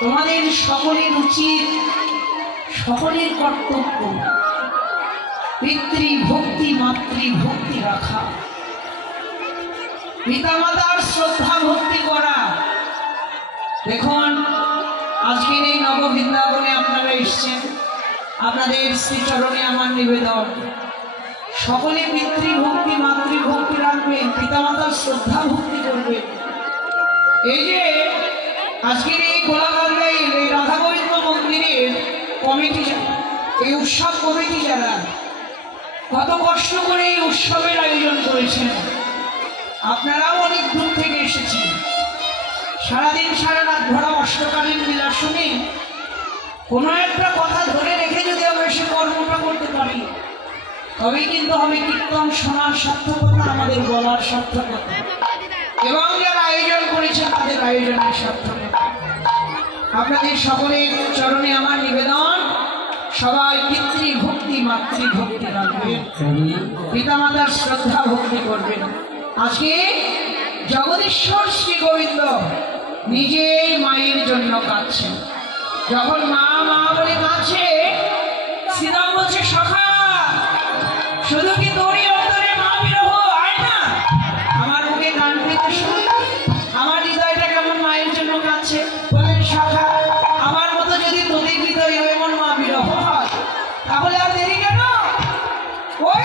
তোমাদের সকলের উচিত, সকলের কর্তব্য পিতৃভক্তি মাতৃভক্তি রাখা, পিতামাতার শ্রদ্ধা ভক্তি করা। দেখুন আজকের এই নববৃন্দাবনে আপনারা এসছেন, আপনাদের শ্রীচরণে আমার নিবেদন, সকলে পিতৃভক্তি মাতৃভক্তি রাখবেন, পিতামাতার শ্রদ্ধা ভক্তি করবেন। এই যে আজকের এই গোলাকান্দায় এই রাধা গোবিন্দ মন্দিরের কমিটি, এই উৎসব কমিটি যারা কত কষ্ট করে এই উৎসবের আয়োজন করেছেন, আপনারাও অনেক দূর থেকে এসেছেন। সারাদিন সারা রাত ভরা অষ্টকালীন লীলা শুনে কোনো একটা কথা ধরে রেখে যদি আমরা এসে কর্মটা করতে পারি, তবে কিন্তু হবে কীর্তন শোনার সার্থকতা, আমাদের বলার সার্থকতা, এবং যারা আয়োজন করেছেন তাদের আয়োজনের সার্থকতা। আপনাদের সকলের চরণে আমার নিবেদন, সবাই পিতৃভক্তি মাতৃভক্তি রাখবেন, পিতামাতার শ্রদ্ধা ভক্তি করবেন। আজকে জগদীশ্বর শ্রী গোবিন্দ নিজেই মায়ের জন্য কাঁদছেন। যখন মা মা বলে কাঁদছে, শ্রীরাম বলছে সখা শুধু কি তোরই অন্তরে মা বিরহ হয় না? আমার মুখে গান পেতে শুনে আমার হৃদয়টা কেমন মায়ের জন্য কাঁদছে। বলেন সখা আমার মতো যদি তোদের হৃদয়ে এমন মা বিরহ হয়, তাহলে আর দেরি কেন? ওই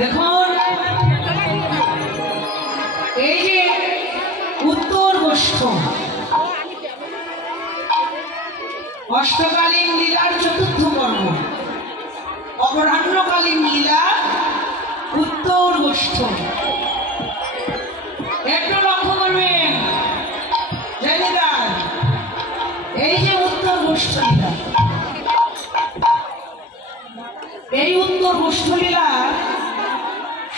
দেখুন এই যে উত্তর গোষ্ঠ অষ্টকালীন লীলার চতুর্থ পর্ব, অপরাহ্নকালীন লীলা উত্তর গোষ্ঠ। একটু লক্ষ্য করবেন এই যে উত্তর গোষ্ঠ লীলা, এই উত্তর গোষ্ঠ লীলা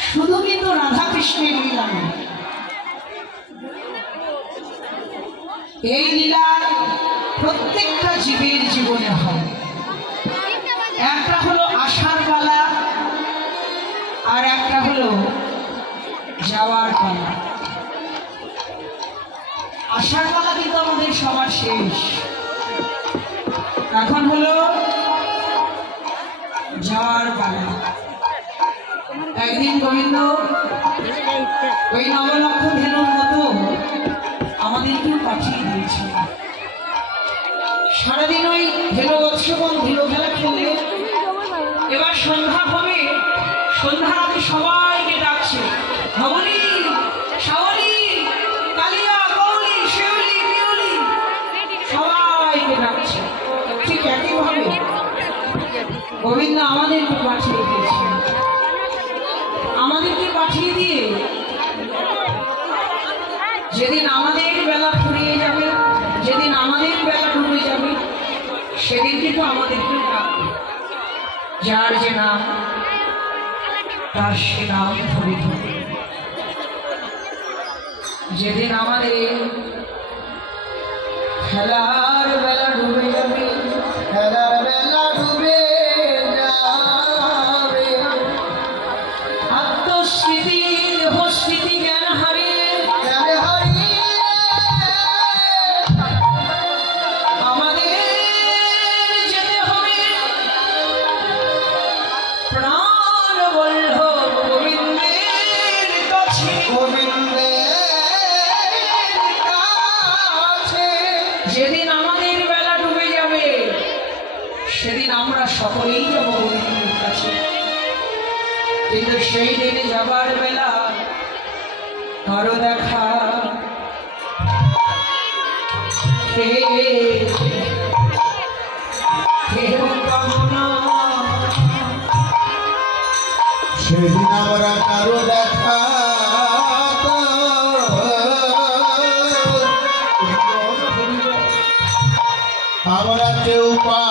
শুধু কিন্তু রাধা কৃষ্ণের লীলা নয়, এই লীলা প্রত্যেকটা জীবের জীবনে হয়। একটা হলো আসার পালা আর একটা হলো যাওয়ার পালা। আসার পালা কিন্তু আমাদের সবার শেষ, এখন হলো যাওয়ার পালা। একদিন গোবিন্দ ওই নবলক্ষ ধেনুর মতো আমাদেরকে পাঠিয়ে দিয়েছে। সারাদিন ওই ধেনু উৎসবন ধীর খেলা খেলে এবার সন্ধ্যা হবে, সন্ধ্যার আগে সবাইকে ডাকছে, ভবনী, শাওলি, কালিয়া, গৌরী, শিউলি, পিউলি, সবাইকে ডাকছে। ঠিক একইভাবে গোবিন্দ আমাদেরকে পাঠিয়ে দিয়েছে। আমাদেরকে পাঠিয়ে দিয়ে যেদিন আমাদের বেলা ফুরিয়ে যাবে, যেদিন আমাদের বেলা ডুবে যাবে, সেদিন কিন্তু আমাদেরকে ডাকবে। যার যে নাম তার সে নাম ধরে ধরে। যেদিন আমাদের খেলার বেলা ডুবে যাবে, খেলার বেলা ডুবে যাবে, আত্মস্মৃতি দেহস্মৃতি জ্ঞান হারিয়ে আমাদের যেতে হবে প্রাণ বল্লভ গোবিন্দের কাছে, গোবিন্দের কাছে। যেদিন আমাদের বেলা ডুবে যাবে সেদিন আমরা সকলেই যাব গোবিন্দের কাছে। কিন্তু সেই দিনে যাবার বেলা কারো দেখা সেদিন আমরা কারো দেখা আমরা কেউ পা